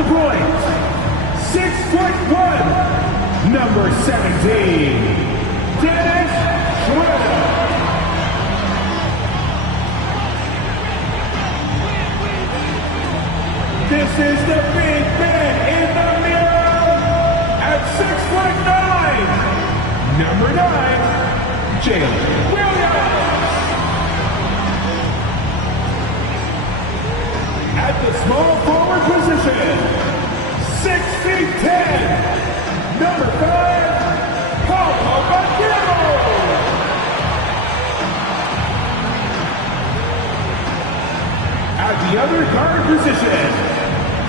the point, 6'1", number 17, Dennis Schroeder. This is the big man in the mirror at 6'9", number 9, Jalen Williams. At the small forward position, 6'10", number 5, Paulo Banchero. At the other guard position,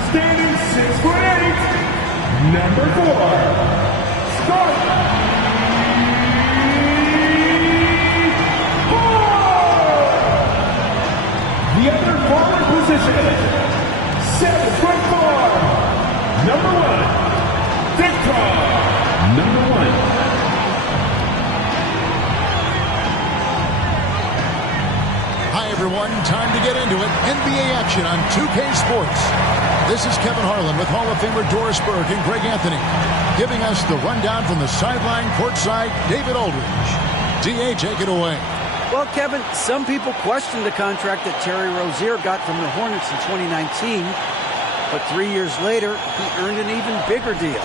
standing 6'8", number 4, Scott Moore. The other forward position, 7'4", number 1, Victor, number 1. Hi everyone, time to get into it. NBA action on 2K Sports. This is Kevin Harlan with Hall of Famer Doris Burke and Greg Anthony, giving us the rundown from the sideline courtside, David Aldridge. DA, take it away. Well, Kevin, some people question the contract that Terry Rozier got from the Hornets in 2019, but 3 years later, he earned an even bigger deal.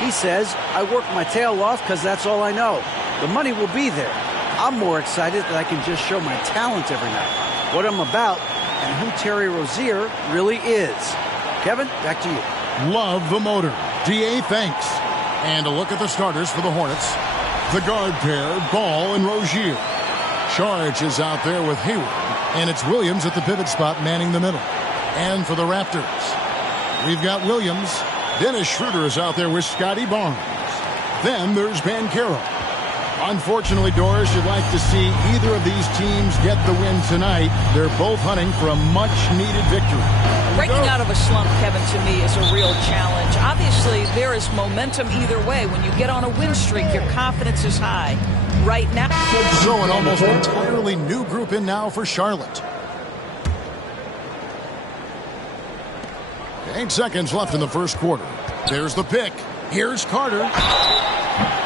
He says, I work my tail off because that's all I know. The money will be there. I'm more excited that I can just show my talent every night, what I'm about, and who Terry Rozier really is. Kevin, back to you. Love the motor. DA, thanks. And a look at the starters for the Hornets. The guard pair, Ball and Rozier. Charge is out there with Hayward, and it's Williams at the pivot spot manning the middle. And for the Raptors, we've got Williams. Dennis Schroeder is out there with Scotty Barnes. Then there's Banchero. Unfortunately, Doris, you'd like to see either of these teams get the win tonight. They're both hunting for a much-needed victory. Breaking out of a slump, Kevin, to me is a real challenge. Obviously, there is momentum either way. When you get on a win streak, your confidence is high. Right now. So an almost entirely new group in now for Charlotte. 8 seconds left in the first quarter. There's the pick. Here's Carter.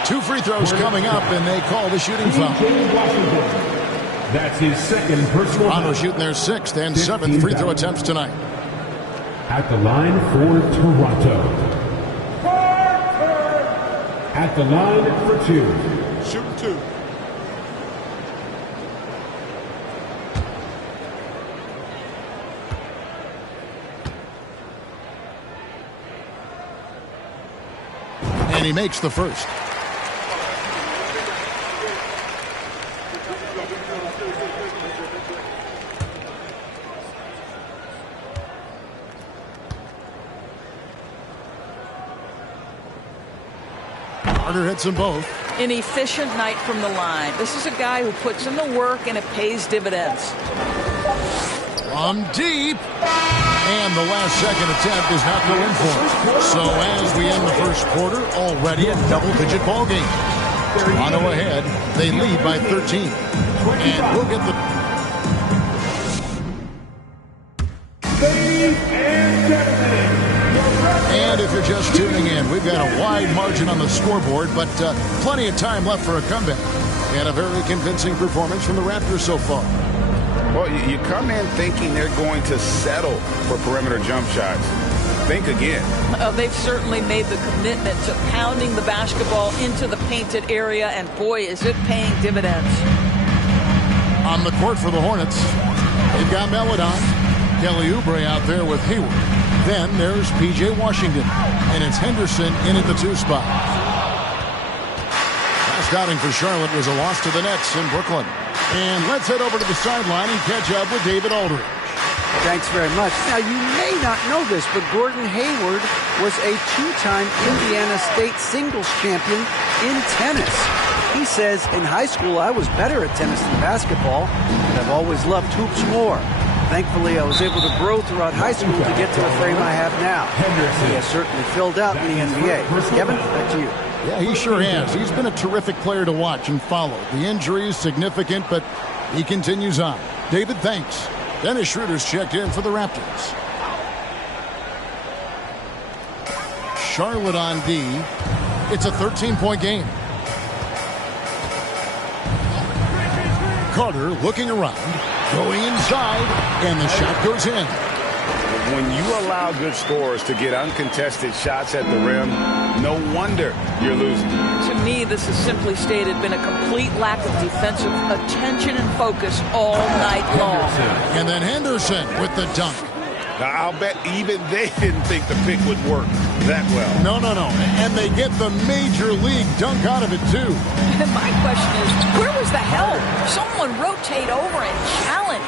2 free throws coming up, and they call the shooting foul. That's his second personal. Toronto shooting their 6th and 7th free throw attempts tonight. At the line for Toronto. At the line for 2. Shooting 2. And he makes the first. Carter hits them both. An efficient night from the line. This is a guy who puts in the work and it pays dividends. From deep. And the last second attempt does not go in for him. So as we end the first quarter, already a double-digit ball game. Toronto ahead. They lead by 13. And we'll get the... Ladies and gentlemen, and if you're just tuning in, we've got a wide margin on the scoreboard, but plenty of time left for a comeback. And a very convincing performance from the Raptors so far. Well, you come in thinking they're going to settle for perimeter jump shots. Think again. They've certainly made the commitment to pounding the basketball into the painted area, and boy, is it paying dividends. On the court for the Hornets, they've got Melodon. Kelly Oubre out there with Hayward. Then there's P.J. Washington, and it's Henderson in at the 2 spot. Last outing for Charlotte was a loss to the Nets in Brooklyn. And let's head over to the sideline and catch up with David Aldridge. Thanks very much. Now, you may not know this, but Gordon Hayward was a 2-time Indiana State singles champion in tennis. He says, in high school, I was better at tennis than basketball, but I've always loved hoops more. Thankfully, I was able to grow throughout high school to get to the frame I have now. He has certainly filled out in the NBA. Kevin, back to you. Yeah, he sure has. He's been a terrific player to watch and follow. The injury is significant, but he continues on. David, thanks. Dennis Schroeder's checked in for the Raptors. Charlotte on D. It's a 13-point game. Carter looking around, going inside, and the shot goes in. When you allow good scorers to get uncontested shots at the rim, no wonder you're losing. To me, this has simply stated been a complete lack of defensive attention and focus all night long. And then Henderson with the dunk. Now, I'll bet even they didn't think the pick would work that well. No. And they get the major league dunk out of it, too. My question is, where was the help? Someone rotate over and challenge.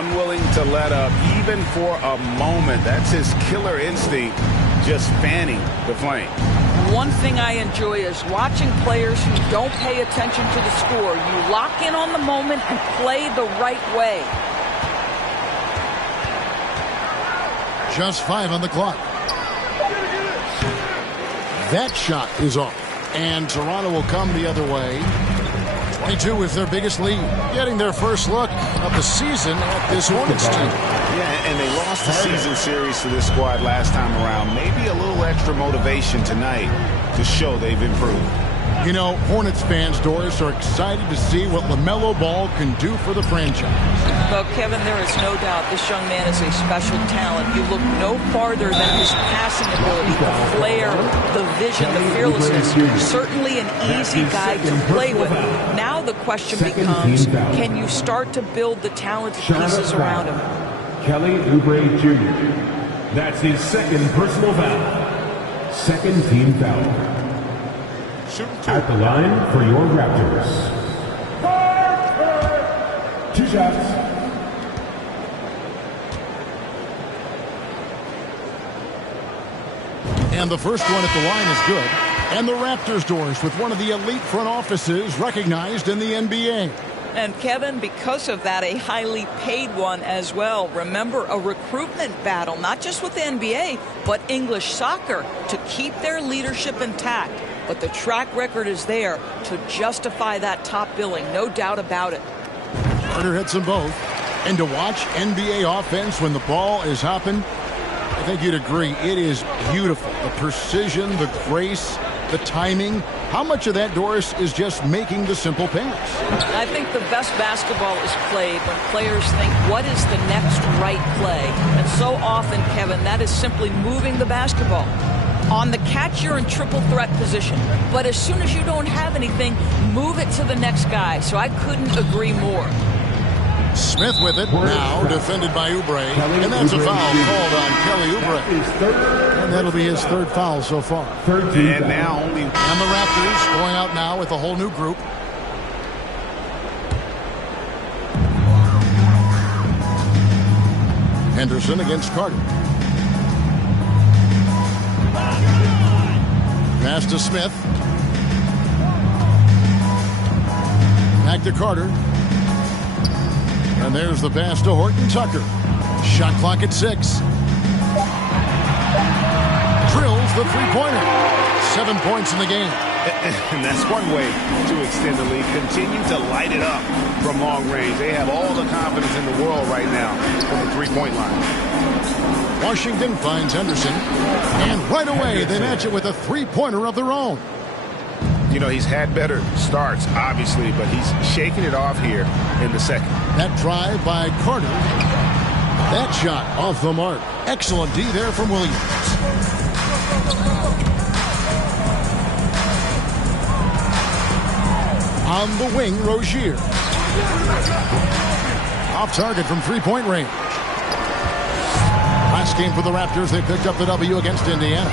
Unwilling to let up even for a moment. That's his killer instinct, just fanning the flame. One thing I enjoy is watching players who don't pay attention to the score. You lock in on the moment and play the right way. Just 5 on the clock. That shot is off. And Toronto will come the other way. 22 is their biggest lead. Getting their first look of the season at this Hornets team. Yeah, and they lost the season series to this squad last time around. Maybe a little extra motivation tonight to show they've improved. You know, Hornets fans, Doris, are excited to see what LaMelo Ball can do for the franchise. Well, Kevin, there is no doubt this young man is a special talent. You look no farther than his passing ability, the flair, the vision, the fearlessness. Certainly an easy guy to play with. Now the question becomes, can you start to build the talented pieces around him? Kelly Oubre Jr. That's his second personal foul. Second team foul. At the line for your Raptors. 2 shots. And the first one at the line is good. And the Raptors, Doris, with one of the elite front offices recognized in the NBA. And Kevin, because of that, a highly paid one as well. Remember, a recruitment battle, not just with the NBA, but English soccer to keep their leadership intact. But the track record is there to justify that top billing, no doubt about it. Carter hits them both. And to watch NBA offense when the ball is hopping, I think you'd agree, it is beautiful. The precision, the grace, the timing. How much of that, Doris, is just making the simple pass? I think the best basketball is played when players think, what is the next right play? And so often, Kevin, that is simply moving the basketball. On the catch, you're in triple threat position. But as soon as you don't have anything, move it to the next guy. So I couldn't agree more. Smith with it, now defended by Oubre. And that's a foul called on Kelly Oubre. And that'll be his third foul so far. And now only... And the Raptors going out now with a whole new group. Henderson against Carter. Pass to Smith. Back to Carter. And there's the pass to Horton Tucker. Shot clock at 6. Drills the three-pointer. 7 points in the game. And that's one way to extend the lead. Continue to light it up from long range. They have all the confidence in the world right now from the three-point line. Washington finds Henderson. And right away, they match it with a three-pointer of their own. You know, he's had better starts, obviously, but he's shaking it off here in the second. That drive by Carter. That shot off the mark. Excellent D there from Williams. On the wing, Rozier. Off target from three-point range. Last game for the Raptors, they picked up the W against Indiana.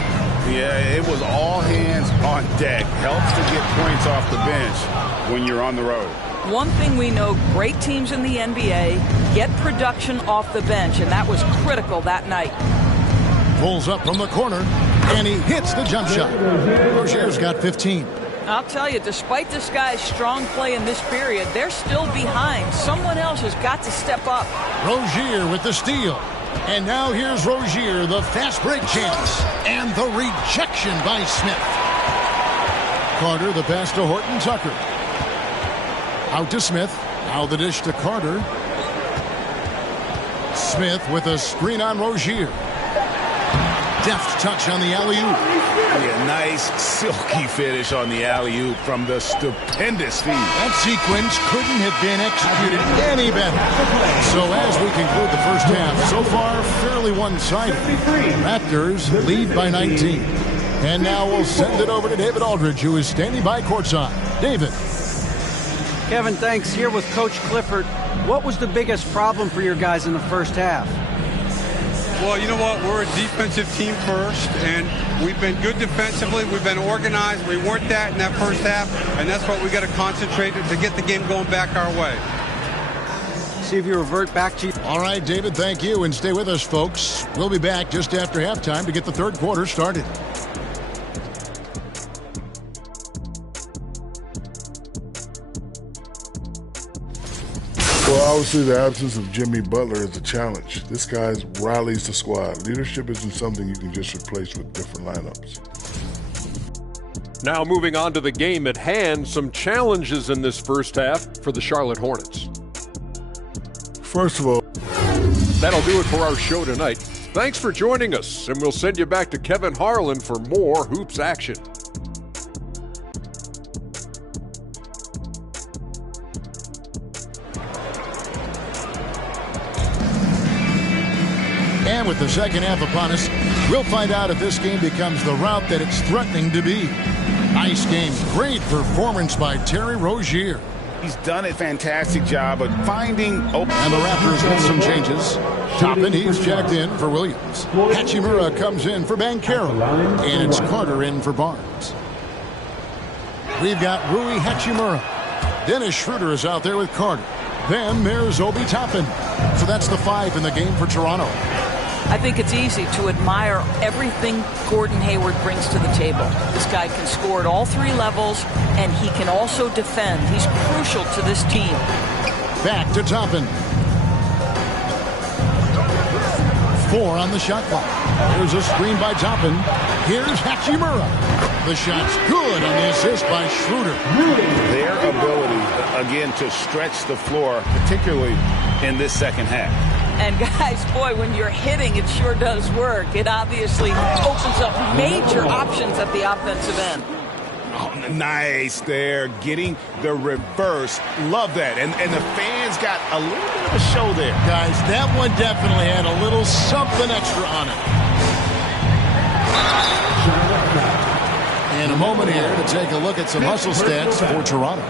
Yeah, it was all hands on deck. Helps to get points off the bench when you're on the road. One thing we know, great teams in the NBA get production off the bench, and that was critical that night. Pulls up from the corner, and he hits the jump shot. Rozier's got 15. I'll tell you, despite this guy's strong play in this period, they're still behind. Someone else has got to step up. Rozier with the steal. And now here's Rozier, the fast break chance. And the rejection by Smith. Carter, the pass to Horton Tucker. Out to Smith. Now the dish to Carter. Smith with a screen on Rozier. Deft touch on the alley-oop. Yeah, nice silky finish on the alley-oop from the stupendous feed. That sequence couldn't have been executed any better. So as we conclude the first half, so far fairly one-sided. Raptors lead by 19. And now we'll send it over to David Aldridge, who is standing by courtside. David. Kevin, thanks. Here with Coach Clifford. What was the biggest problem for your guys in the first half? Well, you know what? We're a defensive team first, and we've been good defensively. We've been organized. We weren't that in that first half, and that's what we got to concentrate to get the game going back our way. See if you revert back to you. All right, David, thank you, and stay with us, folks. We'll be back just after halftime to get the third quarter started. Well, obviously the absence of Jimmy Butler is a challenge. This guy rallies the squad. Leadership isn't something you can just replace with different lineups. Now moving on to the game at hand, some challenges in this first half for the Charlotte Hornets. First of all, that'll do it for our show tonight. Thanks for joining us, and we'll send you back to Kevin Harlan for more hoops action. And with the second half upon us, we'll find out if this game becomes the route that it's threatening to be. Nice game. Great performance by Terry Rozier. He's done a fantastic job of finding open. And the Raptors with some changes. Toppin, he's jacked in for Williams. Hachimura comes in for Banchero. And it's Carter in for Barnes. We've got Rui Hachimura. Dennis Schroeder is out there with Carter. Then there's Obi Toppin. So that's the 5 in the game for Toronto. I think it's easy to admire everything Gordon Hayward brings to the table. This guy can score at all 3 levels, and he can also defend. He's crucial to this team. Back to Toppin. 4 on the shot clock. There's a screen by Toppin. Here's Hachimura. The shot's good on the assist by Schroeder. Their ability, again, to stretch the floor, particularly in this second half. And guys, boy, when you're hitting, it sure does work. It obviously opens up major options at the offensive end. Oh, nice there, getting the reverse. Love that. And the fans got a little bit of a show there. Guys, that one definitely had a little something extra on it. In a moment here to take a look at some hustle stats for Toronto.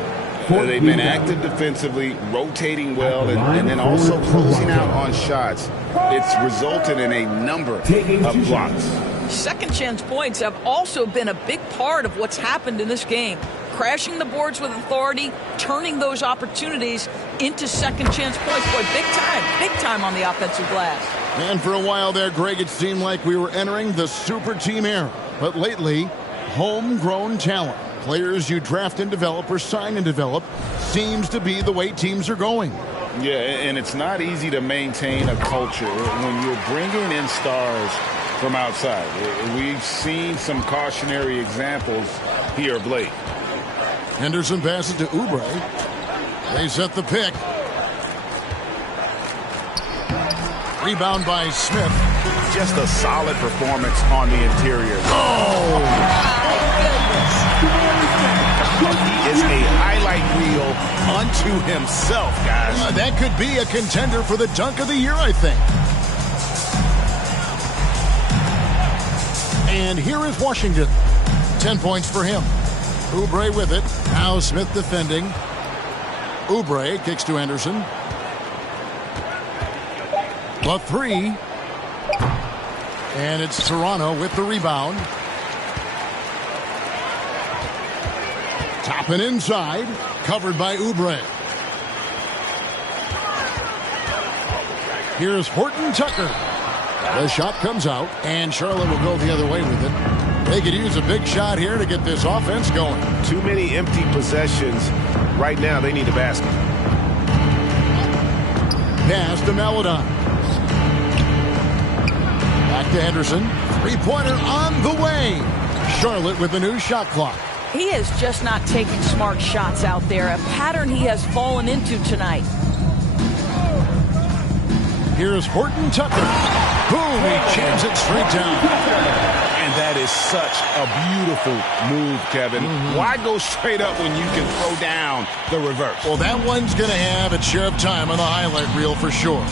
They've been active defensively, rotating well, and then also closing out on shots. It's resulted in a number of blocks. Second chance points have also been a big part of what's happened in this game. Crashing the boards with authority, turning those opportunities into second chance points. Boy, big time on the offensive glass. And for a while there, Greg, it seemed like we were entering the super team era. But lately, homegrown talent. Players you draft and develop or sign and develop seems to be the way teams are going. Yeah, and it's not easy to maintain a culture when you're bringing in stars from outside. We've seen some cautionary examples here of late. Henderson passes to Oubre. They set the pick. Rebound by Smith. Just a solid performance on the interior. He is a highlight reel unto himself, guys. That could be a contender for the dunk of the year, I think. And here is Washington. 10 points for him. Oubre with it. Now Smith defending. Oubre kicks to Anderson. A 3. And it's Toronto with the rebound. Toppin inside. Covered by Oubre. Here's Horton Tucker. The shot comes out, and Charlotte will go the other way with it. They could use a big shot here to get this offense going. Too many empty possessions. Right now, they need a basket. Pass to Maladon. Back to Henderson. Three-pointer on the way. Charlotte with the new shot clock. He is just not taking smart shots out there, a pattern he has fallen into tonight. Here's Horton Tucker. Boom, he jams it straight down. And that is such a beautiful move, Kevin. Why go straight up when you can throw down the reverse? Well, that one's going to have its share of time on the highlight reel for sure.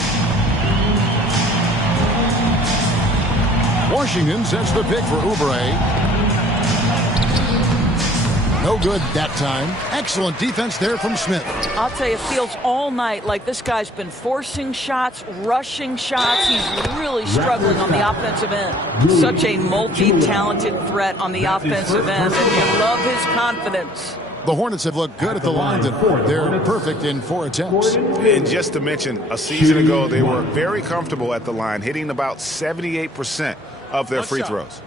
Washington sets the pick for Oubre. No good that time. Excellent defense there from Smith. I'll tell you, it feels all night like this guy's been forcing shots, rushing shots. He's really struggling on the offensive end. Such a multi-talented threat on the offensive end, and you love his confidence. The Hornets have looked good at the line tonight. They're perfect in 4 attempts. And just to mention, a season ago, they were very comfortable at the line, hitting about 78% of their free throws.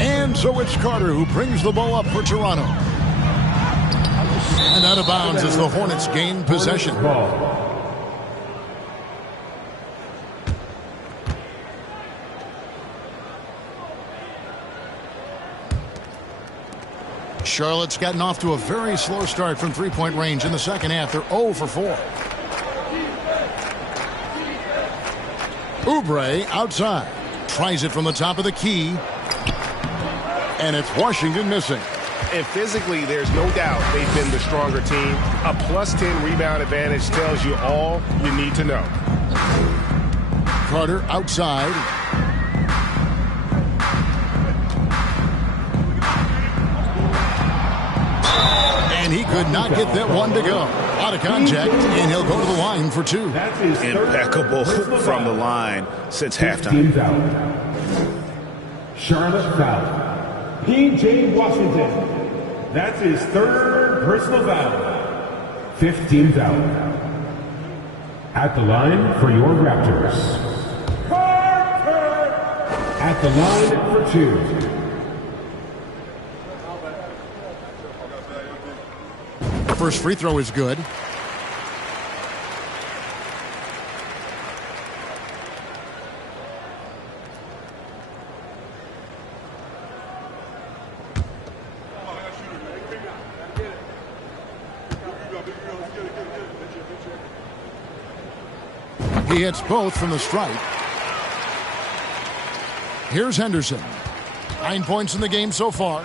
And so it's Carter who brings the ball up for Toronto. And out of bounds as the Hornets gain possession. Charlotte's gotten off to a very slow start from three-point range in the second half. They're 0 for 4. Oubre outside. Tries it from the top of the key. And it's Washington missing. And physically, there's no doubt they've been the stronger team. A +10 rebound advantage tells you all you need to know. Carter outside. And he could not get that one to go. Out of contact, and he'll go to the line for 2. Impeccable from the line since halftime. Charlotte foul. P.J. Washington. That's his 3rd personal foul. 15th foul. At the line for your Raptors. Carter! At the line for 2. First free throw is good. He hits both from the stripe. Here's Henderson. 9 points in the game so far.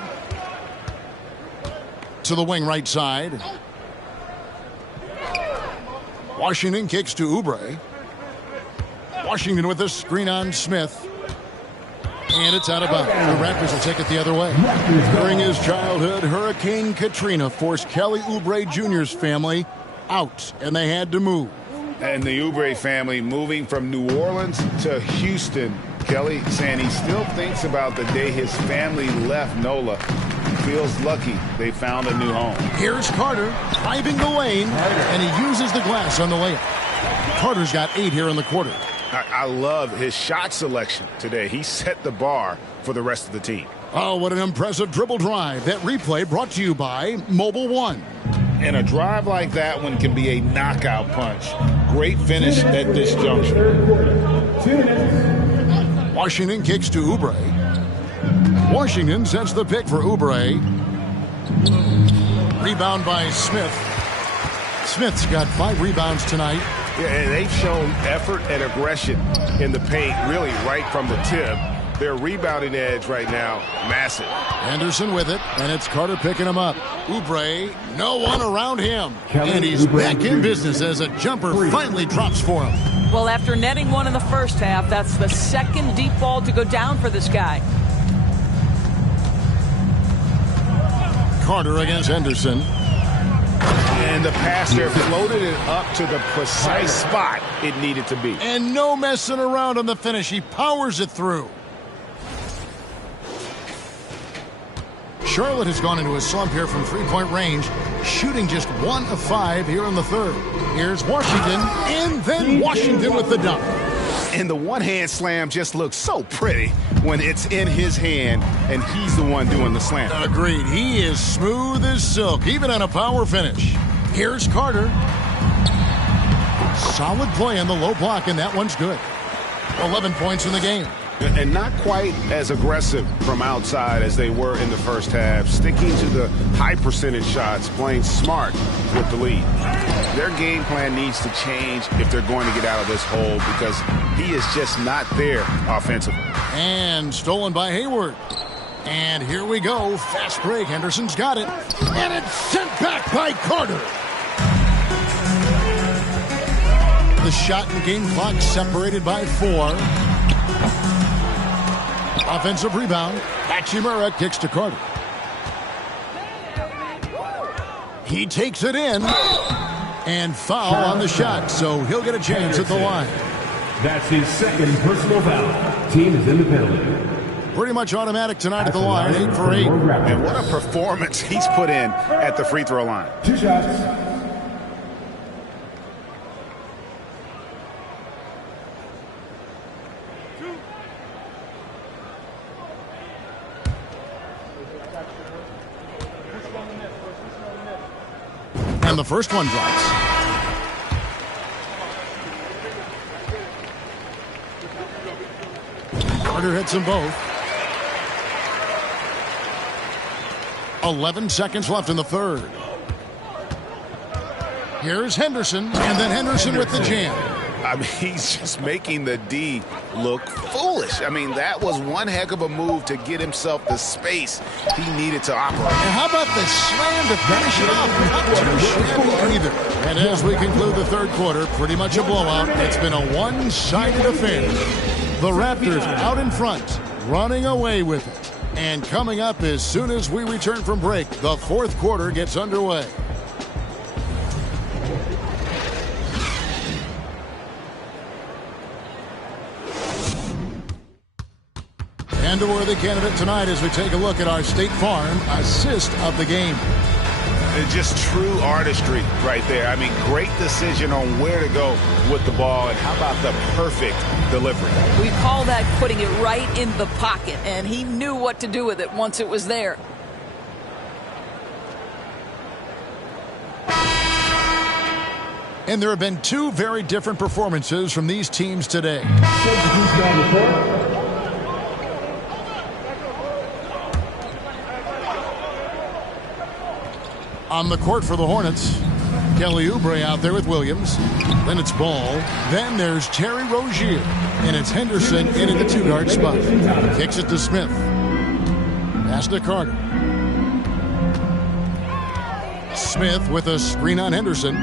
To the wing right side. Washington kicks to Oubre. Washington with a screen on Smith. And it's out of bounds. The Raptors will take it the other way. During his childhood, Hurricane Katrina forced Kelly Oubre Jr.'s family out, and they had to move. And the Oubre family moving from New Orleans to Houston. Kelly saying he still thinks about the day his family left NOLA. Feels lucky they found a new home. Here's Carter driving the lane, and he uses the glass on the layup. Carter's got 8 here in the quarter. I love his shot selection today. He set the bar for the rest of the team. Oh, what an impressive dribble drive. That replay brought to you by Mobile One. And a drive like that one can be a knockout punch. Great finish at this juncture. Washington kicks to Oubre. Washington sets the pick for Oubre. Rebound by Smith. Smith's got 5 rebounds tonight. Yeah, and they've shown effort and aggression in the paint, really right from the tip. Their rebounding edge right now, massive. Anderson with it, and it's Carter picking him up. Oubre, no one around him. And he's back in business as a jumper finally drops for him. Well, after netting one in the first half, that's the 2nd deep ball to go down for this guy. Carter against Henderson. And the pass there floated it up to the precise spot it needed to be. And no messing around on the finish. He powers it through. Charlotte has gone into a slump here from three-point range, shooting just 1 of 5 here in the third. Here's Washington, and then Washington with the dunk. And the one-hand slam just looks so pretty when it's in his hand and he's the one doing the slam. Agreed. He is smooth as silk, even on a power finish. Here's Carter. Solid play on the low block, and that one's good. 11 points in the game. And not quite as aggressive from outside as they were in the first half, sticking to the high percentage shots, playing smart with the lead. Their game plan needs to change if they're going to get out of this hole because he is just not there offensively. And stolen by Hayward. And here we go. Fast break. Henderson's got it. And it's sent back by Carter. The shot and game clock separated by 4. Offensive rebound. Hachimura kicks to Carter. He takes it in. And foul on the shot, so he'll get a chance at the line. That's his second personal foul. Team is in the penalty. Pretty much automatic tonight at the line, 8 for 8. And what a performance he's put in at the free throw line. 2 shots. And the first one drops. Carter hits them both. 11 seconds left in the third. Here's Henderson, and then Henderson with the jam. I mean, he's just making the D look foolish. I mean, that was one heck of a move to get himself the space he needed to operate. And how about the slam to finish it off? Not too shabby either. And as we conclude the third quarter, pretty much a blowout. It's been a one-sided affair. The Raptors out in front, running away with it. And coming up as soon as we return from break, the fourth quarter gets underway. And a worthy candidate tonight as we take a look at our State Farm assist of the game. It's just true artistry right there. I mean, great decision on where to go with the ball, and how about the perfect delivery? We call that putting it right in the pocket, and he knew what to do with it once it was there. And there have been two very different performances from these teams today. On the court for the Hornets, Kelly Oubre out there with Williams. Then it's Ball. Then there's Terry Rozier. And it's Henderson in at the 2-guard spot. Kicks it to Smith. Pass to Carter. Smith with a screen on Henderson.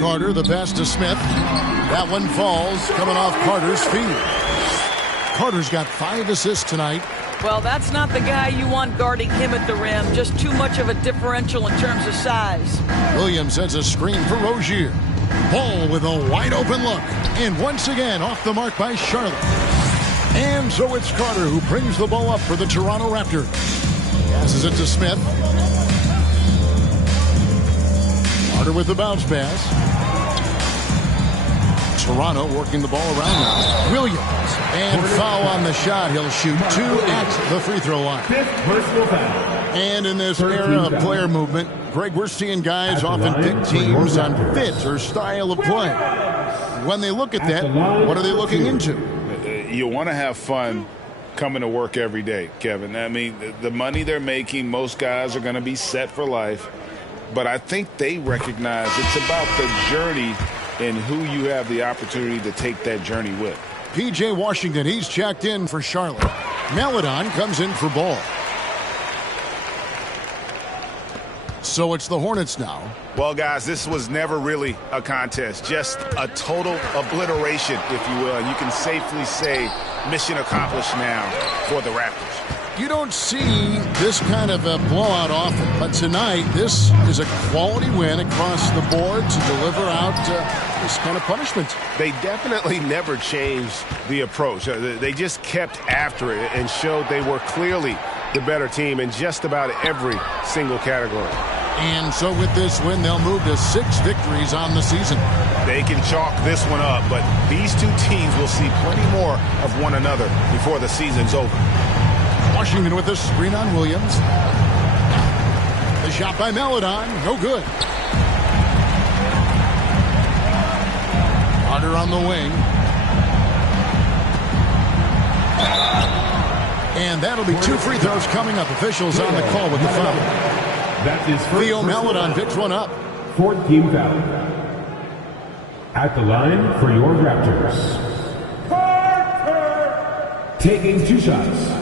Carter, the pass to Smith. That one falls, coming off Carter's feet. Carter's got 5 assists tonight. Well, that's not the guy you want guarding him at the rim. Just too much of a differential in terms of size. Williams sends a screen for Rozier. Ball with a wide open look. And once again, off the mark by Charlotte. And so it's Carter who brings the ball up for the Toronto Raptors. Passes it to Smith. Carter with the bounce pass. Toronto working the ball around now. Williams. And foul on the shot. He'll shoot 2 at the free throw line. And in this era of player movement, Greg, we're seeing guys often pick teams on fit or style of play. When they look at that, what are they looking into? You want to have fun coming to work every day, Kevin. I mean, the money they're making, most guys are going to be set for life. But I think they recognize it's about the journey and who you have the opportunity to take that journey with. P.J. Washington, he's checked in for Charlotte. Maledon comes in for Ball. So it's the Hornets now. Well, guys, this was never really a contest. Just a total obliteration, if you will. And you can safely say mission accomplished now for the Raptors. You don't see this kind of a blowout often, but tonight this is a quality win across the board to deliver out this kind of punishment. They definitely never changed the approach. They just kept after it and showed they were clearly the better team in just about every single category. And so with this win, they'll move to 6 victories on the season. They can chalk this one up, but these two teams will see plenty more of one another before the season's over. Washington with a screen on Williams. The shot by Maledon, no good. Carter on the wing. And that'll be 2 free throws coming up. Officials on the call with the foul. That's his first. Theo Maledon picks one up. 4th team foul. At the line for your Raptors. Carter! Taking 2 shots.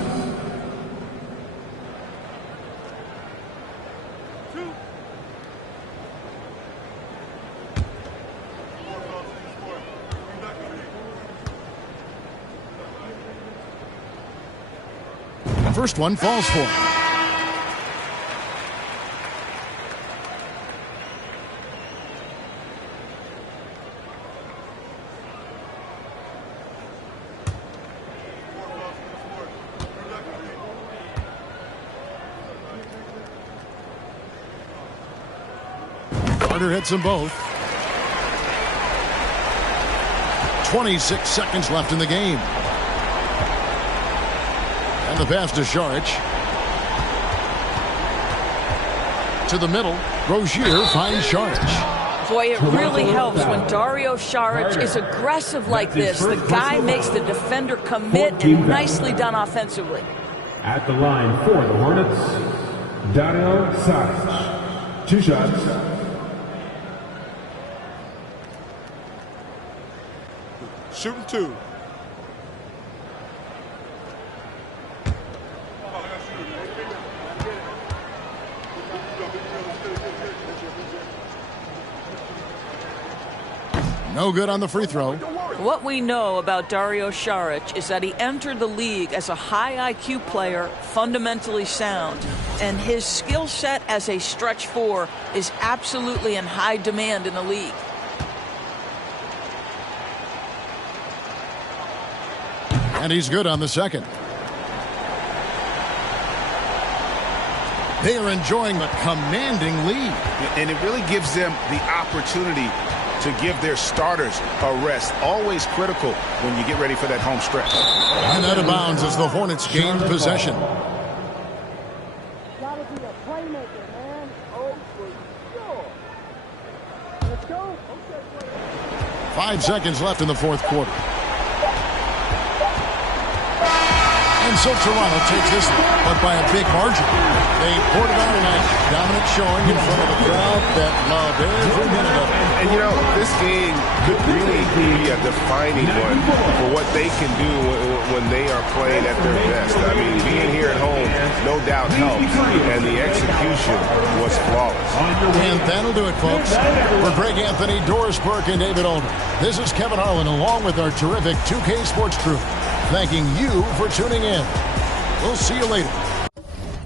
The first one falls for him. Carter hits them both. 26 seconds left in the game. And the pass to Saric. To the middle. Rozier finds Saric. Boy, it really helps when Dario Saric is aggressive like this. The guy makes the defender commit, and nicely done offensively. At the line for the Hornets, Dario Saric. 2 shots. Shooting 2. No good on the free throw. What we know about Dario Saric is that he entered the league as a high IQ player, fundamentally sound, and his skill set as a stretch 4 is absolutely in high demand in the league. And he's good on the second. They are enjoying a commanding lead. And it really gives them the opportunity to give their starters a rest. Always critical when you get ready for that home stretch. And out of bounds as the Hornets gain possession. Gotta be a playmaker, man. Oh, for sure. Let's go. 5 seconds left in the 4th quarter. And so Toronto takes this one, but by a big margin. They poured it on tonight. Dominant showing in front of a crowd that loved every minute of it. And you know, this game could really be a defining one for what they can do when they are playing at their best. I mean, being here at home, no doubt helps. And the execution was flawless. And that'll do it, folks. For Greg Anthony, Doris Burke, and David Alden, this is Kevin Harlan along with our terrific 2K Sports crew, thanking you for tuning in. We'll see you later.